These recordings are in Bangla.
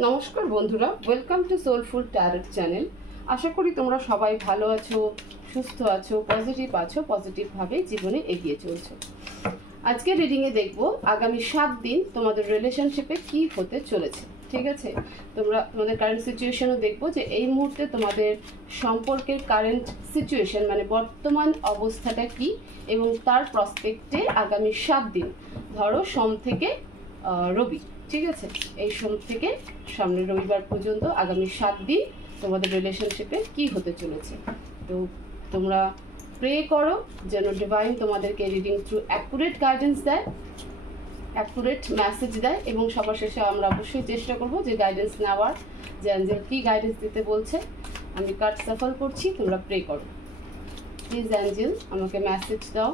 নমস্কার বন্ধুরা, welcome to soulful tarot channel. আশা করি তোমরা সবাই ভালো আছো, সুস্থ আছো, পজিটিভভাবে জীবনে এগিয়ে চলছো। আজকে রিডিংয়ে দেখব আগামী 7 দিন তোমাদের রিলেশনশিপে কি হতে চলেছে। ঠিক আছে, তোমাদের কারেন্ট সিচুয়েশনও দেখবো যে এই মুহূর্তে তোমাদের সম্পর্কের কারেন্ট সিচুয়েশন মানে বর্তমান অবস্থাটা কি, এবং তার প্রসপেক্টে আগামী 7 দিন, ধরো সোম থেকে রবি, ঠিক আছে, এই সোম থেকে সামনের রবিবার পর্যন্ত আগামী 7 দিন তোমাদের রিলেশনশিপে কি হতে চলেছে। তো তোমরা প্রে করো যেন ডিভাইন তোমাদেরকে রিডিং থ্রু অ্যাকুরেট গাইডেন্স দেয়, অ্যাকুরেট মেসেজ দেয়, এবং সবার শেষে আমরা অবশ্যই চেষ্টা করব যে গাইডেন্স নেওয়ার, যে অ্যাঞ্জেল কী গাইডেন্স দিতে বলছে। আমি কার্ড সাফল করছি, তোমরা প্রে করো। প্লিজ অ্যাঞ্জেল আমাকে মেসেজ দাও,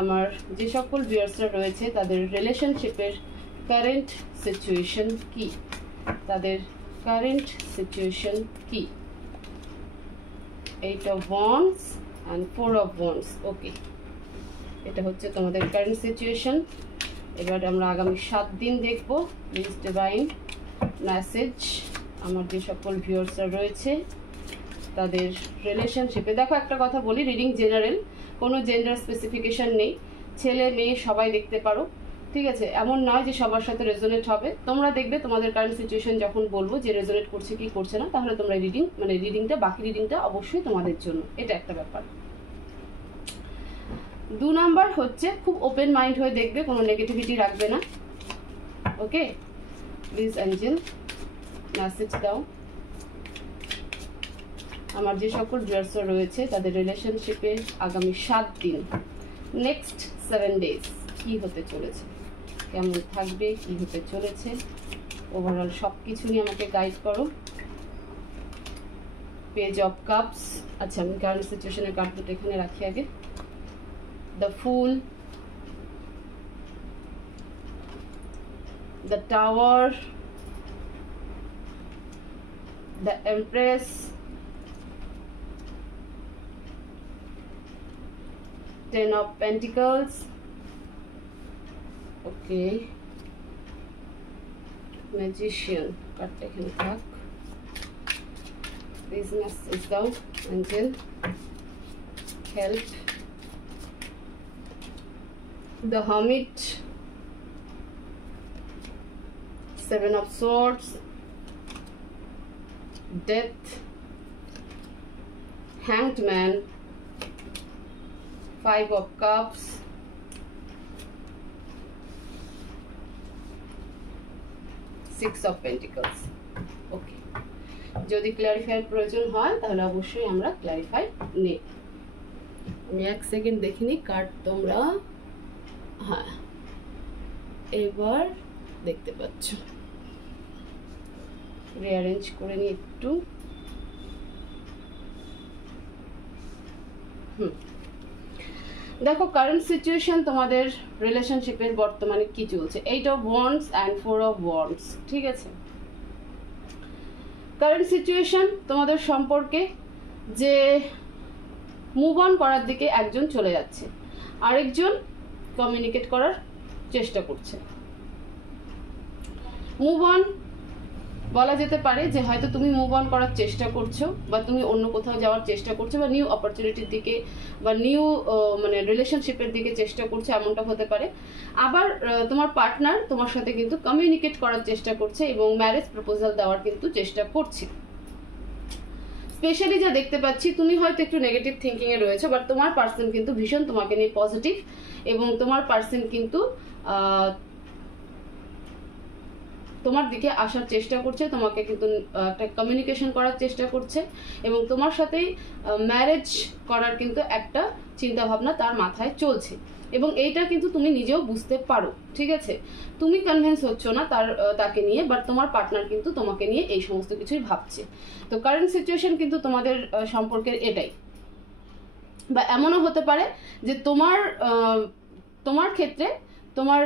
আমার যে সকল ভিউয়ার্সরা রয়েছে তাদের রিলেশনশিপের কারেন্ট সিচুয়েশন কি, তাদের কারেন্ট সিচুয়েশন কি। 8 of Wands and 4 of Wands। ওকে, এটা হচ্ছে তোমাদের কারেন্ট সিচুয়েশন। এবার আমরা আগামী 7 দিন দেখব। প্লিজ ডিভাইন মেসেজ আমার যে সকল ভিউয়ার্সরা রয়েছে তাদের রিলেশনশিপে। দেখো, একটা কথা বলি, রিডিং জেনারেল, কোনো জেন্ডার স্পেসিফিকেশন নেই, ছেলে মেয়ে সবাই দেখতে পারো, ঠিক আছে। এমন নয় যে সবার সাথে রেজোনেট হবে। তোমরা দেখবে তোমাদের কারেন্ট সিচুয়েশন যখন বলবো যে রেজোনেট করছে কি করছে না, তাহলে তোমরা বাকি রিডিংটা অবশ্যই তোমাদের জন্য, এটা একটা ব্যাপার। 2 নাম্বার হচ্ছে খুব ওপেন মাইন্ড হয়ে দেখবে, কোনো নেগেটিভিটি রাখবে না। ওকে, প্লিজ অ্যাঞ্জেল মেসেজ দাও আমার যে সকল ভিউয়ার্সরা রয়েছে তাদের রিলেশনশিপে আগামী 7 দিন, নেক্সট 7 ডেজ কি হতে চলেছে, কেমন থাকবে, কি হতে চলেছে, ওভারঅল সব কিছু নিয়ে আমাকে গাইড করো। পেজ অফ কাপস, আচ্ছা আমি কারেন্ট সিচুয়েশনের কার্ড দুটো এখানে রাখি আগে। The full, the tower, the empress, 10 of Pentacles। Okay, magician কার্ডটা এখানে থাক। প্লিজ মেসেজ দাও Angel, help. The hermit, 7 of Swords, death, hanged man, 5 of Cups, Six of Pentacles। ওকে, যদি ক্ল্যারিফাই প্রয়োজন হয় তাহলে অবশ্যই আমরা ক্ল্যারিফাই নেই। আমি 1 সেকেন্ড দেখিনি কার্ড তোমরা, হ্যাঁ এবার দেখতে পাচ্ছ। রিঅ্যারেঞ্জ করে নিই একটু। দেখো, কারেন্ট সিচুয়েশন তোমাদের রিলেশনশিপের বর্তমানে কি চলছে। 8 of Wands and 4 of Wands, ঠিক আছে। কারেন্ট সিচুয়েশন তোমাদের সম্পর্কে যে মুভ অন করার দিকে একজন চলে যাচ্ছে, আরেকজন কমিউনিকেট করার চেষ্টা করছে। মুভ অন বলা যেতে পারে যে হয়তো তুমি মুভ অন করার চেষ্টা করছো, বা তুমি অন্য কোথাও যাওয়ার চেষ্টা করছো, বা নিউ অপরচুনিটির দিকে বা নিউ মানে রিলেশনশিপের দিকে চেষ্টা করছো, এমনটা হতে পারে। আবার তোমার পার্টনার তোমার সাথে কিন্তু কমিউনিকেট করার চেষ্টা করছে এবং ম্যারেজ প্রপোজাল দেওয়ার কিন্তু চেষ্টা করছে। স্পেশালি যা দেখতে পাচ্ছি, তুমি হয়তো একটু নেগেটিভ থিঙ্কিংয়ে রয়েছো, বাট তোমার পার্সন কিন্তু ভীষণ তোমাকে নিয়ে পজিটিভ, এবং তোমার পার্সন কিন্তু তোমার দিকে আসার চেষ্টা করছে, তোমাকে কিন্তু একটা কমিউনিকেশন করার চেষ্টা করছে, এবং তোমার সাথেই ম্যারেজ করার কিন্তু একটা চিন্তা ভাবনা তার মাথায় চলছে, এবং এইটা কিন্তু তুমি নিজেও বুঝতে পারো, ঠিক আছে। তুমি কনভিন্স হচ্ছ না তাকে নিয়ে, বাট তোমার পার্টনার কিন্তু তোমাকে নিয়ে এই সমস্ত কিছুই ভাবছে। তো কারেন্ট সিচুয়েশন কিন্তু তোমাদের সম্পর্কের এটাই। বা এমনও হতে পারে যে তোমার ক্ষেত্রে তোমার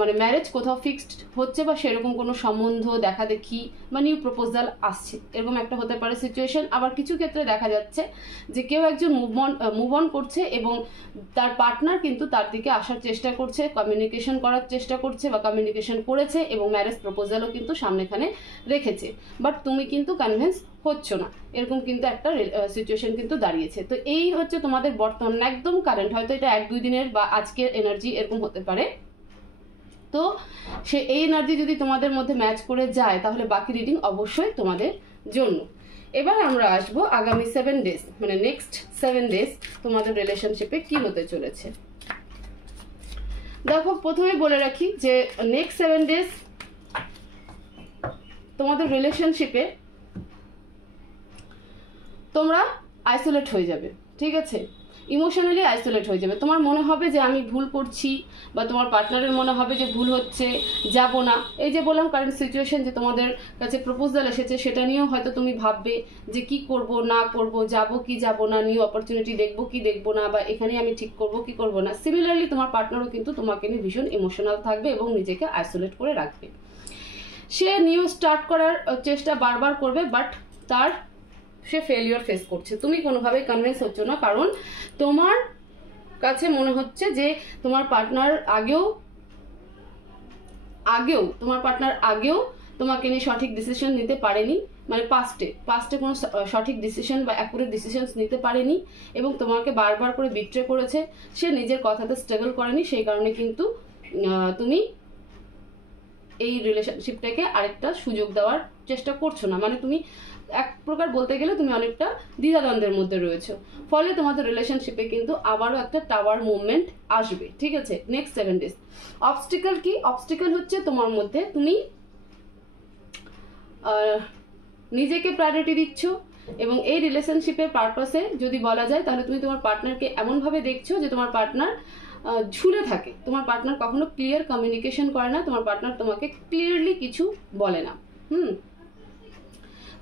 মানে ম্যারেজ কোথাও ফিক্সড হচ্ছে বা সেরকম কোনো সম্বন্ধ দেখা দেখি বা নিউ প্রপোজাল আসছে, এরকম একটা হতে পারে সিচুয়েশন। আবার কিছু ক্ষেত্রে দেখা যাচ্ছে যে কেউ একজন মুভ অন করছে এবং তার পার্টনার কিন্তু তার দিকে আসার চেষ্টা করছে, কমিউনিকেশন করার চেষ্টা করছে বা কমিউনিকেশন করেছে এবং ম্যারেজ প্রপোজালও কিন্তু সামনেখানে রেখেছে, বাট তুমি কিন্তু কনভিন্স হচ্ছ না, এরকম কিন্তু একটা সিচুয়েশন কিন্তু দাঁড়িয়েছে। তো এই হচ্ছে তোমাদের বর্তমান একদম কারেন্ট, হয়তো এটা 1-2 দিনের বা আজকের এনার্জি এরকম হতে পারে। তো সে এই এনার্জি যদি তোমাদের মধ্যে ম্যাচ করে যায় তাহলে বাকি রিডিং অবশ্যই তোমাদের জন্য। এবার আমরা আসবো আগামী 7 ডেজ, মানে নেক্সট 7 ডেজ তোমাদের রিলেশনশিপে কি হতে চলেছে। দেখো, প্রথমে বলে রাখি যে নেক্সট 7 ডেজ তোমাদের রিলেশনশিপে তোমরা আইসোলেট হয়ে যাবে, ঠিক আছে, ইমোশনালি আইসোলেট হয়ে যাবে। তোমার মনে হবে যে আমি ভুল করছি, বা তোমার পার্টনারের মনে হবে যে ভুল হচ্ছে, যাব না। এই যে বললাম কারেন্ট সিচুয়েশন, যে তোমাদের কাছে প্রপোজাল এসেছে, সেটা নিয়েও হয়তো তুমি ভাববে যে কি করব না করব, যাব কি যাব না, নিউ অপরচুনিটি দেখবো কি দেখবো না, বা এখানে আমি ঠিক করব কি করব না। সিমিলারলি তোমার পার্টনারও কিন্তু তোমাকে নিয়ে ভীষণ ইমোশনাল থাকবে এবং নিজেকে আইসোলেট করে রাখবে। সে নিউ স্টার্ট করার চেষ্টা বারবার করবে, বাট সে ফেলিওর ফেস করছে। তুমি কোনোভাবেই কনভিন্স হচ্ছ না, কারণ তোমার কাছে মনে হচ্ছে যে তোমার পার্টনার আগেও তোমাকে নিয়ে সঠিক ডিসিশন নিতে পারেনি, মানে পাস্টে কোনো সঠিক ডিসিশন বা অ্যাকুরেট ডিসিশনস নিতে পারেনি এবং তোমাকে বারবার করে বিট্রে করেছে। সে নিজের কথাতে স্ট্রাগল করেনি, সেই কারণে কিন্তু তুমি এই রিলেশনশিপটাকে আরেকটা সুযোগ দেওয়ার চেষ্টা করছো না। মানে তুমি এক প্রকার বলতে গেলে তুমি অনেকটা দ্বিধাদ্বন্দ্বের মধ্যে রয়েছো। ফলে তোমাদের রিলেশনশিপে কিন্তু আবারও একটা টাওয়ার মুভমেন্ট আসবে, ঠিক আছে, নেক্সট 7 ডেজ। অবস্টিকল কি? অবস্টিকল হচ্ছে তোমার মধ্যে তুমি নিজেকে প্রায়োরিটি দিচ্ছ এবং এই রিলেশনশিপের পারপাসে যদি বলা যায় তাহলে তুমি তোমার পার্টনারকে এমনভাবে দেখছো যে তোমার পার্টনার ঝুলে থাকে। তোমার পার্টনার কখনো ক্লিয়ার কমিউনিকেশন করে না, তোমার পার্টনার তোমাকে ক্লিয়ারলি কিছু বলে না।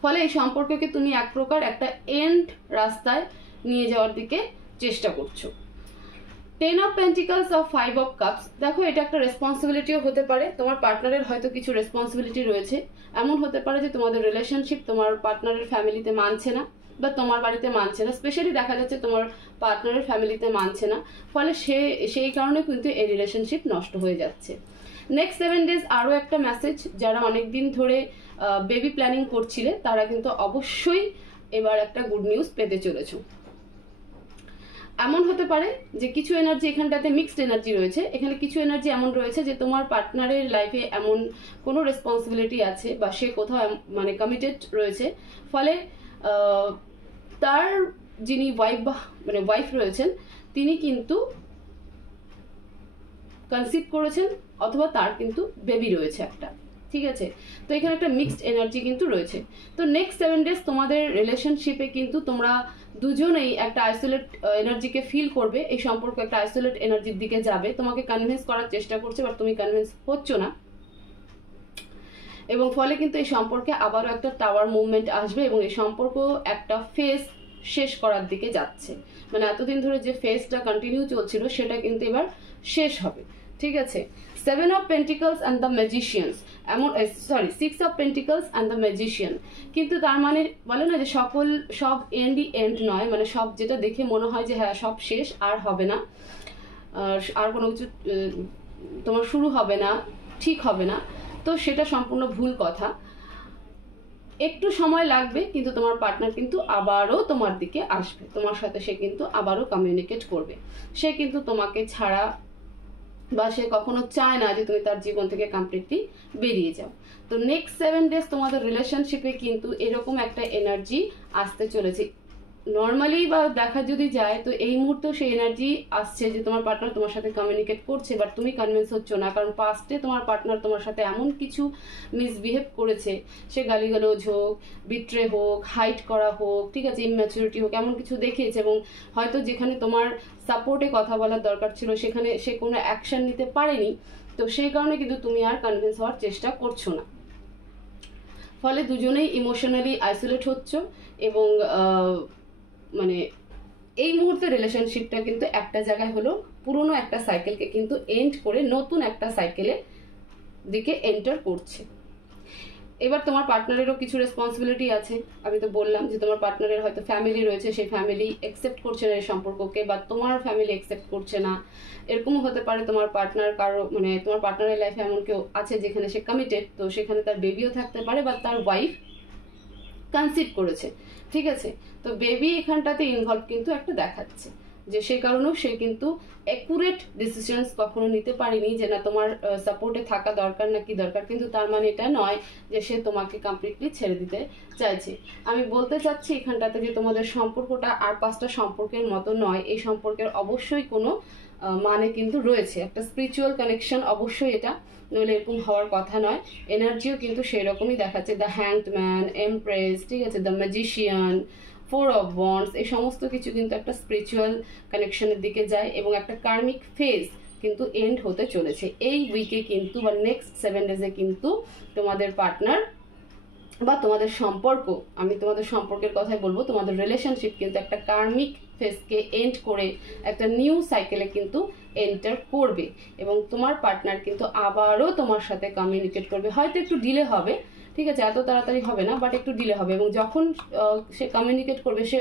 ফলে এই সম্পর্ককে তুমি এক প্রকার একটা এন্ড রাস্তায় নিয়ে যাওয়ার দিকে চেষ্টা করছো। 10 of pentacles of 5 of cups, দেখো এটা একটা রেসপন্সিবিলিটিও হতে পারে। তোমার পার্টনারের হয়তো কিছু রেসপন্সিবিলিটি রয়েছে। এমন হতে পারে যে তোমাদের রিলেশনশিপ তোমার পার্টনারের ফ্যামিলিতে মানছে না বা তোমার বাড়িতে মানছে না, স্পেশালি দেখা যাচ্ছে তোমার পার্টনারের ফ্যামিলিতে মানছে না, ফলে সেই কারণে কিন্তু এই রিলেশনশিপ নষ্ট হয়ে যাচ্ছে। নেক্সট 7 ডেজ আরও একটা মেসেজ, যারা অনেকদিন ধরে বেবি প্ল্যানিং করছিলে তারা কিন্তু অবশ্যই এবার একটা গুড নিউজ পেতে চলেছ। এমন হতে পারে যে কিছু এনার্জি এখানটাতে মিক্সড এনার্জি রয়েছে, এখানে কিছু এনার্জি এমন রয়েছে যে তোমার পার্টনারের লাইফে এমন কোনো রেসপন্সিবিলিটি আছে বা সে কোথাও মানে কমিটেড রয়েছে, ফলে তার যিনি ওয়াইফ রয়েছেন তিনি কিন্তু কনসিভ করেছেন অথবা তার কিন্তু বেবি রয়েছে একটা, ঠিক আছে। তো এখানে একটা মিক্সড এনার্জি কিন্তু রয়েছে। তো নেক্সট 7 ডেজ তোমাদের রিলেশনশিপে কিন্তু তোমরা দুজনেই একটা আইসোলেট এনার্জিকে ফিল করবে, এই সম্পর্ক একটা আইসোলেট এনার্জির দিকে যাবে। তোমাকে কনভিন্স করার চেষ্টা করছে বাট তুমি কনভিন্স হচ্ছ না, এবং ফলে কিন্তু এই সম্পর্কে আবারও একটা টাওয়ার মুভমেন্ট আসবে এবং এই সম্পর্ক একটা ফেজ শেষ করার দিকে যাচ্ছে। মানে এতদিন ধরে যে ফেজটা কন্টিনিউ চলছিল সেটা কিন্তু এবার শেষ হবে, ঠিক আছে। 7 of pentacles and the magicians, sorry 6 of pentacles and the magician, কিন্তু তার মানে বলে না যে সব এন্ডই এন্ড নয়, মানে সব যেটা দেখে মনে হয় যে হ্যাঁ সব শেষ আর হবে না, আর কোনো কিছু তোমার শুরু হবে না, ঠিক হবে না, তো সেটা সম্পূর্ণ ভুল কথা। একটু সময় লাগবে কিন্তু তোমার পার্টনার কিন্তু আবারও তোমার দিকে আসবে, তোমার সাথে সে কিন্তু আবারও কমিউনিকেট করবে। সে কিন্তু তোমাকে ছাড়া বা সে কখনো চায় না যে তুমি তার জীবন থেকে কমপ্লিটলি বেরিয়ে যাও। তো নেক্সট 7 ডেজ তোমাদের রিলেশনশিপে কিন্তু এরকম একটা এনার্জি আসতে চলেছে। নর্মালি বা দেখা যদি যায় তো এই মুহূর্তেও সেই এনার্জি আসছে যে তোমার পার্টনার তোমার সাথে কমিউনিকেট করছে বাট তুমি কনভিন্স হচ্ছ না, কারণ পাস্টে তোমার পার্টনার তোমার সাথে এমন কিছু মিসবিহেভ করেছে, সে গালিগালাজ হোক, বিট্রে হোক, হাইড করা হোক, ঠিক আছে, ইম্যাচুরিটি হোক, এমন কিছু দেখিয়েছে এবং হয়তো যেখানে তোমার সাপোর্টে কথা বলার দরকার ছিল সেখানে সে কোনো অ্যাকশন নিতে পারেনি। তো সেই কারণে কিন্তু তুমি আর কনভিন্স হওয়ার চেষ্টা করছো না, ফলে দুজনেই ইমোশনালি আইসোলেট হচ্ছ এবং মানে এই মুহূর্তে রিলেশনশিপটা কিন্তু একটা জায়গায় হলো পুরনো একটা সাইকেলকে কিন্তু এন্ড করে নতুন একটা সাইকেলের দিকে এন্টার করছে। এবার তোমার পার্টনারেরও কিছু রেসপন্সিবিলিটি আছে। আমি তো বললাম যে তোমার পার্টনারের হয়তো ফ্যামিলি রয়েছে, সেই ফ্যামিলি অ্যাকসেপ্ট করছে না এই সম্পর্ককে, বা তোমার ফ্যামিলি অ্যাকসেপ্ট করছে না। এরকমও হতে পারে তোমার পার্টনার কারো মানে তোমার পার্টনারের লাইফে এমন কেউ আছে যেখানে সে কমিটেড, তো সেখানে তার বেবিও থাকতে পারে, বা তার ওয়াইফ কনসিভ করেছে, ঠিক আছে। তো বেবি এখানটাতে ইনভলভ কিন্তু একটা দেখাচ্ছে, যে সে কারণেও সে কিন্তু অ্যাকুরেট ডিসিশনস কখনো নিতে পারেনি, যে না তোমার সাপোর্টে থাকা দরকার না কি দরকার, কিন্তু তার মানে এটা নয় যে সে তোমাকে কমপ্লিটলি ছেড়ে দিতে চাইছে। আমি বলতে চাচ্ছি এখানটাতে যে তোমাদের সম্পর্কটা আর 5টা সম্পর্কের মতো নয়, এই সম্পর্কের অবশ্যই কোনো মানে কিন্তু রয়েছে, একটা স্পিরিচুয়াল কানেকশন অবশ্যই এটা, নইলে এরকম হওয়ার কথা নয়। এনার্জিও কিন্তু সেই রকমই দেখাচ্ছে, দ্য হ্যাংড ম্যান, এমপ্রেস, ঠিক আছে, দ্য ম্যাজিশিয়ান, 4 of Wands, এই সমস্ত কিছু কিন্তু একটা স্পিরিচুয়াল কানেকশনের দিকে যায়, এবং একটা কার্মিক ফেজ কিন্তু এন্ড হতে চলেছে এই উইকে কিন্তু, বা নেক্সট 7 ডেজে কিন্তু তোমাদের পার্টনার বা তোমাদের সম্পর্ক, আমি তোমাদের সম্পর্কের কথাই বলবো, তোমাদের রিলেশনশিপ কিন্তু একটা কার্মিক ফেজকে এন্ড করে একটা নিউ সাইকেলে কিন্তু এন্টার করবে, এবং তোমার পার্টনার কিন্তু আবারও তোমার সাথে কমিউনিকেট করবে। হয়তো একটু ডিলে হবে, ঠিক আছে, এত তাড়াতাড়ি হবে না, বাট একটু ডিলে হবে, এবং যখন সে কমিউনিকেট করবে সে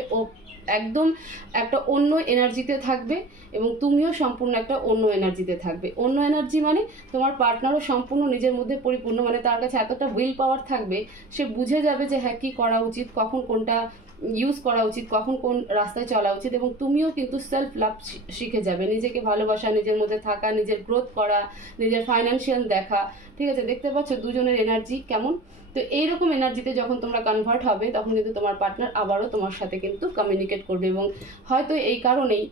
একদম একটা অন্য এনার্জিতে থাকবে, এবং তুমিও সম্পূর্ণ একটা অন্য এনার্জিতে থাকবে। অন্য এনার্জি মানে তোমার পার্টনারও সম্পূর্ণ নিজের মধ্যে পরিপূর্ণ, মানে তার কাছে এতটা উইল পাওয়ার থাকবে, সে বুঝে যাবে যে হ্যাঁ কী করা উচিত, কখন কোনটা ইউজ করা উচিত, কখন কোন রাস্তায় চলা উচিত, এবং তুমিও কিন্তু সেলফ লাভ শিখে যাবে, নিজেকে ভালোবাসা, নিজের মধ্যে থাকা, নিজের গ্রোথ করা, নিজের ফাইন্যান্সিয়াল দেখা, ঠিক আছে। দেখতে পাচ্ছ দুজনের এনার্জি কেমন। তো এইরকম এনার্জিতে যখন তোমরা কনভার্ট হবে, তখন কিন্তু তোমার পার্টনার আবারও তোমার সাথে কিন্তু কমিউনিকেট করবে, এবং হয়তো এই কারণেই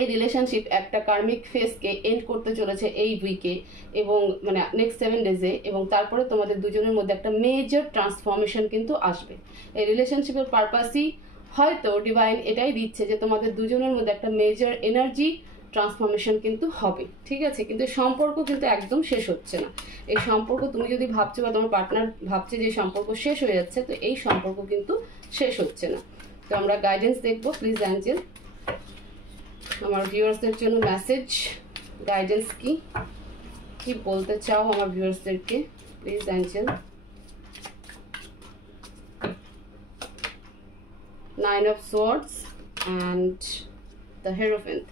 এই রিলেশনশিপ একটা কার্মিক ফেজকে এন্ড করতে চলেছে এই উইকে, এবং মানে নেক্সট 7 ডেজে, এবং তারপরে তোমাদের দুজনের মধ্যে একটা মেজর ট্রান্সফরমেশন কিন্তু আসবে। এই রিলেশনশিপের পারপাসই হয়তো ডিভাইন এটাই দিচ্ছে যে তোমাদের দুজনের মধ্যে একটা মেজর এনার্জি ট্রান্সফরমেশন কিন্তু হবে, ঠিক আছে। কিন্তু সম্পর্ক কিন্তু একদম শেষ হচ্ছে না। এই সম্পর্ক তুমি যদি ভাবছো বা তোমার পার্টনার ভাবছে যে সম্পর্ক শেষ হয়ে যাচ্ছে, তো এই সম্পর্ক কিন্তু শেষ হচ্ছে না। তো আমরা গাইডেন্স দেখবো, প্লিজ অ্যাঞ্জেল আমার ভিউয়ার্সদের জন্য মেসেজ গাইডেন্স কি বলতে চাও আমার ভিউয়ার্সদেরকে, please angel. 9 of Swords and the Hierophant।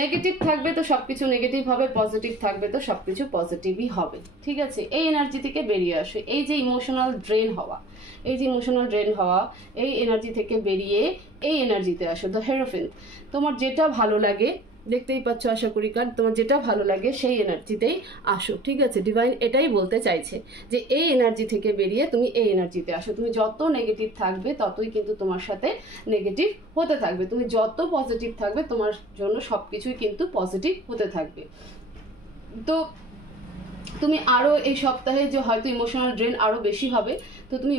Negative থাকবে তো সবকিছু নেগেটিভ হবে, পজিটিভ থাকবে তো সবকিছু পজিটিভই হবে, ঠিক আছে। এই এনার্জি থেকে বেরিয়ে আসো, এই যে ইমোশনাল ড্রেন হওয়া, এই এনার্জি থেকে বেরিয়ে এই এনার্জিতে আসো, দ্য হেরোফেন্ট। তোমার যেটা ভালো লাগে, দেখতেই পাচ্ছ আশা করি কার্ড, তোমার যেটা ভালো লাগে সেই এনার্জিতেই আসো, ঠিক আছে। ডিভাইন এটাই বলতে চাইছে যে এই এনার্জি থেকে বেরিয়ে তুমি এই এনার্জিতে আসো। তুমি যত নেগেটিভ থাকবে ততই কিন্তু তোমার সাথে নেগেটিভ হতে থাকবে, তুমি যত পজিটিভ থাকবে তোমার জন্য সব কিছুই কিন্তু পজিটিভ হতে থাকবে। তো তুমি আরও এই সপ্তাহে যে হয়তো ইমোশনাল ড্রেন আরও বেশি হবে, তো তুমি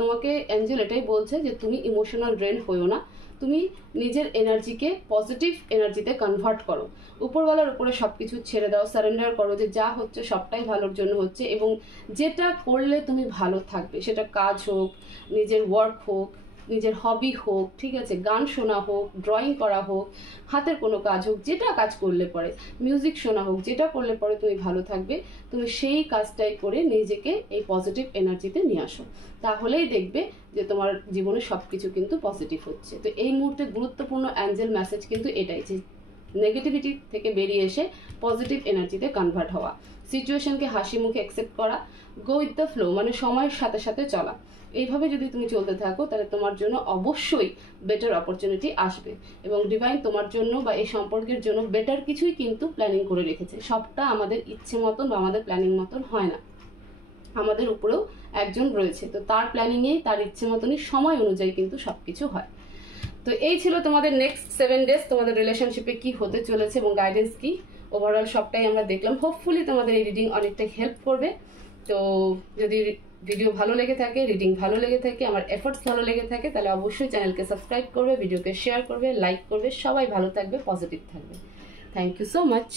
তোমাকে অ্যাঞ্জেল এটাই বলছে যে তুমি ইমোশনাল ড্রেন হইও না, তুমি নিজের এনার্জিকে পজিটিভ এনার্জিতে কনভার্ট করো, উপরওয়ালার উপরে সব কিছু ছেড়ে দাও, সারেন্ডার করো যে যা হচ্ছে সবটাই ভালোর জন্য হচ্ছে, এবং যেটা করলে তুমি ভালো থাকবে, সেটা কাজ হোক, নিজের ওয়ার্ক হোক, নিজের হবি হোক, ঠিক আছে, গান শোনা হোক, ড্রয়িং করা হোক, হাতের কোনো কাজ হোক, যেটা কাজ করলে পরে, মিউজিক শোনা হোক, যেটা করলে পরে তুমি ভালো থাকবে, তুমি সেই কাজটাই করে নিজেকে এই পজিটিভ এনার্জিতে নিয়ে আসো, তাহলেই দেখবে যে তোমার জীবনে সব কিছু কিন্তু পজিটিভ হচ্ছে। তো এই মুহূর্তে গুরুত্বপূর্ণ অ্যাঞ্জেল মেসেজ কিন্তু এটাই, যে নেগেটিভিটি থেকে বেরিয়ে এসে পজিটিভ এনার্জিতে কনভার্ট হওয়া, সিচুয়েশনকে হাসি মুখে অ্যাকসেপ্ট করা, গো উইথ দ্য ফ্লো, মানে সময়ের সাথে সাথে চলা। এইভাবে যদি তুমি চলতে থাকো তাহলে তোমার জন্য অবশ্যই বেটার অপরচুনিটি আসবে, এবং ডিভাইন তোমার জন্য বা এই সম্পর্কের জন্য বেটার কিছুই কিন্তু প্ল্যানিং করে রেখেছে। সবটা আমাদের ইচ্ছে মতন বা আমাদের প্ল্যানিং মতন হয় না, আমাদের উপরেও একজন রয়েছে, তো তার প্ল্যানিংয়েই তার ইচ্ছে মতনই সময় অনুযায়ী কিন্তু সব কিছু হয়। তো এই ছিল তোমাদের নেক্সট 7 ডেজ, তোমাদের রিলেশনশিপে কি হতে চলেছে এবং গাইডেন্স কি, ওভারঅল সবটাই আমরা দেখলাম। হোপফুলি তোমাদের এই রিডিং অনেকটাই হেল্প করবে। তো যদি ভিডিও ভালো লেগে থাকে, রিডিং ভালো লেগে থাকে, আমার এফর্টস ভালো লেগে থাকে, তাহলে অবশ্যই চ্যানেলকে সাবস্ক্রাইব করবে, ভিডিওকে শেয়ার করবে, লাইক করবে। সবাই ভালো থাকবে, পজিটিভ থাকবে। Thank you so much.